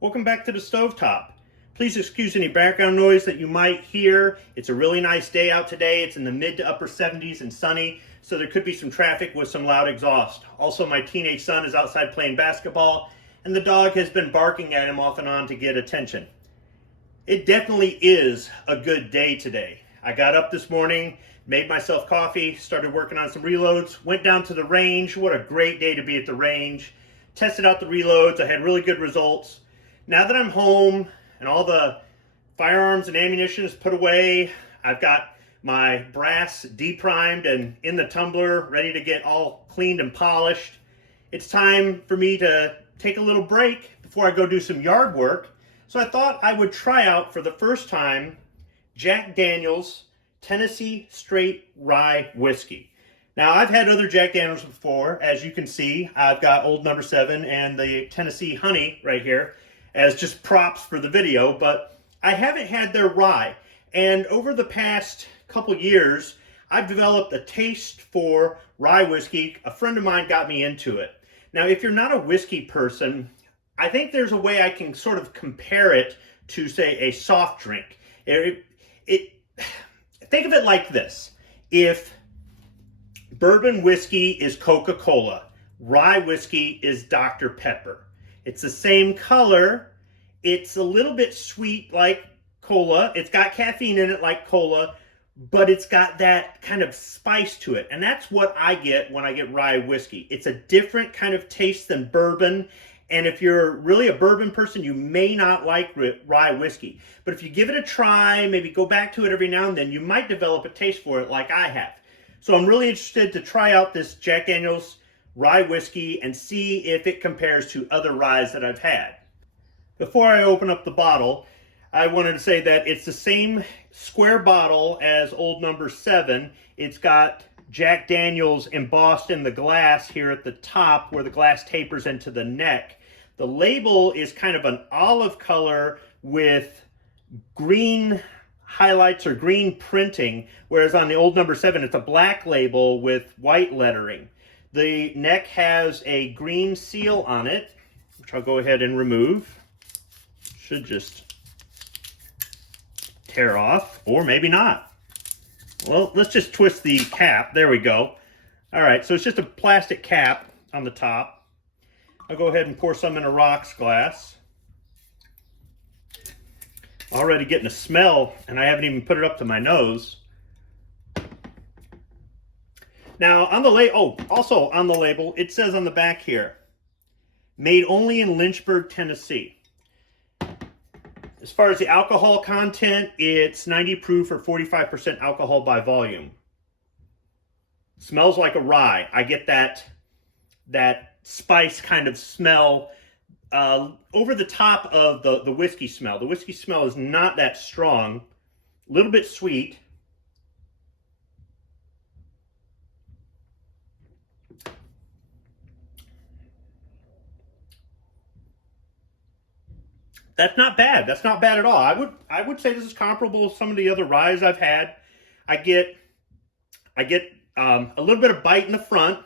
Welcome back to the stovetop. Please excuse any background noise that you might hear. It's a really nice day out today. It's in the mid to upper 70s and sunny, so there could be some traffic with some loud exhaust. Also, my teenage son is outside playing basketball, and the dog has been barking at him off and on to get attention. It definitely is a good day today. I got up this morning, made myself coffee, started working on some reloads, went down to the range. What a great day to be at the range. Tested out the reloads. I had really good results. Now that I'm home and all the firearms and ammunition is put away, I've got my brass deprimed and in the tumbler, ready to get all cleaned and polished. It's time for me to take a little break before I go do some yard work. So I thought I would try out for the first time Jack Daniel's Tennessee Straight Rye Whiskey. Now, I've had other Jack Daniels before. As you can see, I've got Old Number 7 and the Tennessee Honey right here as just props for the video, but I haven't had their rye. And over the past couple years, I've developed a taste for rye whiskey. A friend of mine got me into it. Now, if you're not a whiskey person, I think there's a way I can sort of compare it to, say, a soft drink. Think of it like this. If bourbon whiskey is Coca-Cola, rye whiskey is Dr. Pepper. It's the same color. It's a little bit sweet like cola. It's got caffeine in it like cola, but it's got that kind of spice to it. And that's what I get when I get rye whiskey. It's a different kind of taste than bourbon. And if you're really a bourbon person, you may not like rye whiskey. But if you give it a try, maybe go back to it every now and then, you might develop a taste for it like I have. So I'm really interested to try out this Jack Daniel's rye whiskey and see if it compares to other ryes that I've had. Before I open up the bottle, I wanted to say that it's the same square bottle as Old Number 7. It's got Jack Daniel's embossed in the glass here at the top where the glass tapers into the neck. The label is kind of an olive color with green highlights or green printing, whereas on the Old Number 7 it's a black label with white lettering. The neck has a green seal on it, which I'll go ahead and remove. Should just tear off, or maybe not. Well, let's just twist the cap. There we go. All right, so it's just a plastic cap on the top. I'll go ahead and pour some in a rocks glass. Already getting a smell, and I haven't even put it up to my nose. Now, on the also on the label, it says on the back here, made only in Lynchburg, Tennessee. As far as the alcohol content, it's 90 proof or 45% alcohol by volume. Smells like a rye. I get that spice kind of smell over the top of the whiskey smell. The whiskey smell is not that strong, a little bit sweet. That's not bad. That's not bad at all. I would say this is comparable to some of the other ryes I've had. I get a little bit of bite in the front.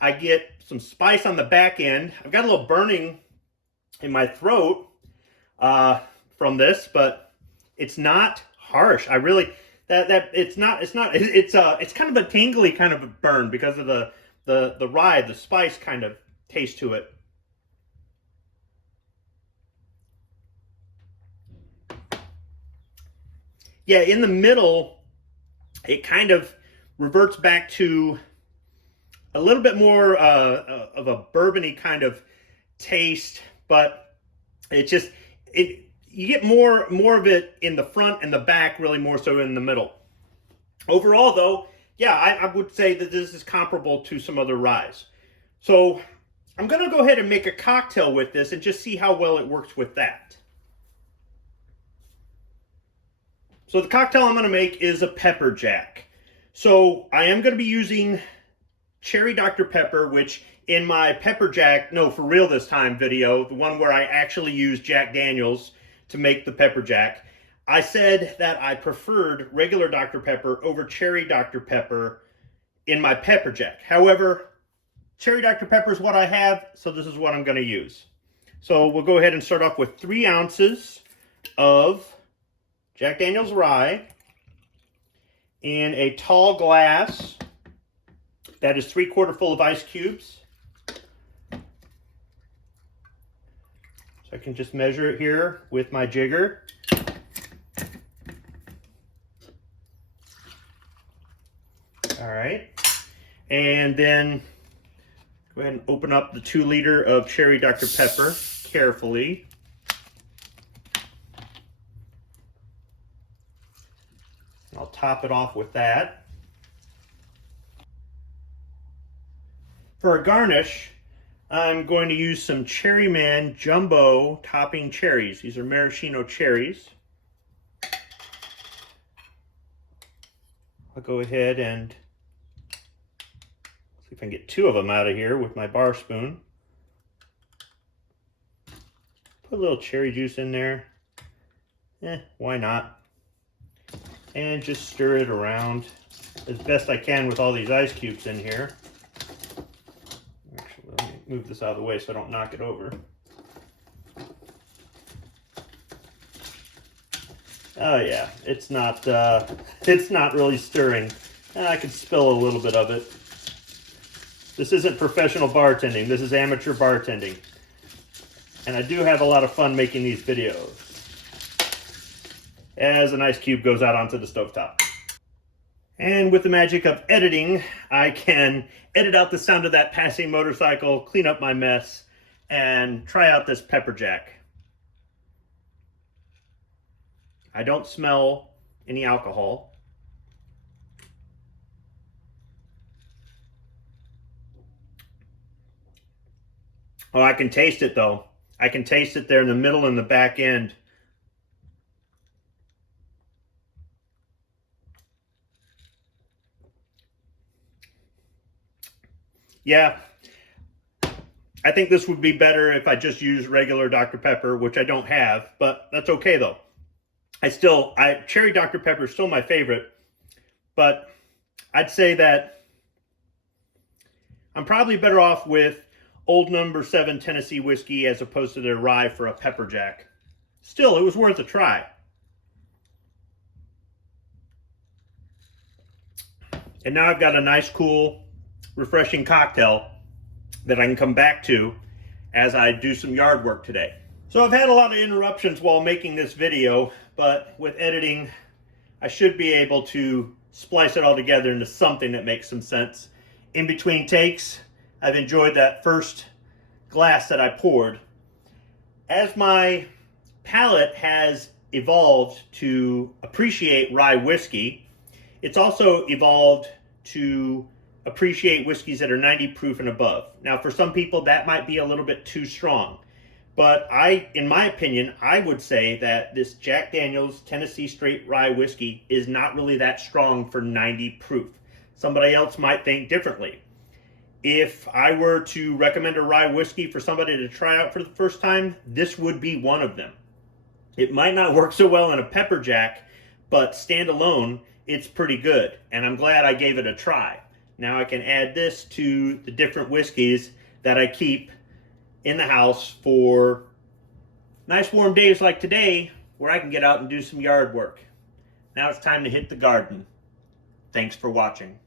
I get some spice on the back end. I've got a little burning in my throat from this, but it's not harsh. I really it's kind of a tingly kind of a burn because of the rye, the spice kind of taste to it. Yeah, in the middle, it kind of reverts back to a little bit more of a bourbony kind of taste, but you get more of it in the front and the back, really more so in the middle. Overall, though, yeah, I would say that this is comparable to some other ryes. So I'm going to go ahead and make a cocktail with this and just see how well it works with that. So the cocktail I'm going to make is a pepper jack. So I am going to be using cherry Dr. Pepper, which in my pepper jack, no, for real this time video, the one where I actually used Jack Daniel's to make the pepper jack, I said that I preferred regular Dr. Pepper over cherry Dr. Pepper in my pepper jack. However, cherry Dr. Pepper is what I have, so this is what I'm going to use. So we'll go ahead and start off with 3 ounces of Jack Daniel's rye in a tall glass that is 3/4 full of ice cubes. So I can just measure it here with my jigger. All right, and then go ahead and open up the 2 liter of cherry Dr. Pepper carefully. I'll top it off with that. For a garnish, I'm going to use some Cherry Man Jumbo Topping Cherries. These are maraschino cherries. I'll go ahead and see if I can get 2 of them out of here with my bar spoon. Put a little cherry juice in there. Why not? And just stir it around as best I can with all these ice cubes in here. Actually, let me move this out of the way so I don't knock it over. Oh yeah, it's not really stirring. I could spill a little bit of it. This isn't professional bartending, this is amateur bartending. And I do have a lot of fun making these videos as an ice cube goes out onto the stovetop. And with the magic of editing, I can edit out the sound of that passing motorcycle, clean up my mess, and try out this pepper jack. I don't smell any alcohol. Oh, I can taste it though. I can taste it there in the middle and the back end. Yeah, I think this would be better if I just used regular Dr. Pepper, which I don't have, but that's okay though. Cherry Dr. Pepper is still my favorite, but I'd say that I'm probably better off with Old No. 7 Tennessee whiskey as opposed to their rye for a pepper jack. Still, it was worth a try. And now I've got a nice, cool, refreshing cocktail that I can come back to as I do some yard work today. So I've had a lot of interruptions while making this video, but with editing, I should be able to splice it all together into something that makes some sense. In between takes, I've enjoyed that first glass that I poured. As my palate has evolved to appreciate rye whiskey, it's also evolved to appreciate whiskeys that are 90 proof and above. Now, for some people, that might be a little bit too strong. But in my opinion, I would say that this Jack Daniel's Tennessee Straight Rye Whiskey is not really that strong for 90 proof. Somebody else might think differently. If I were to recommend a rye whiskey for somebody to try out for the first time, this would be one of them. It might not work so well in a pepper jack, but standalone, it's pretty good. And I'm glad I gave it a try. Now I can add this to the different whiskeys that I keep in the house for nice warm days like today where I can get out and do some yard work. Now it's time to hit the garden. Thanks for watching.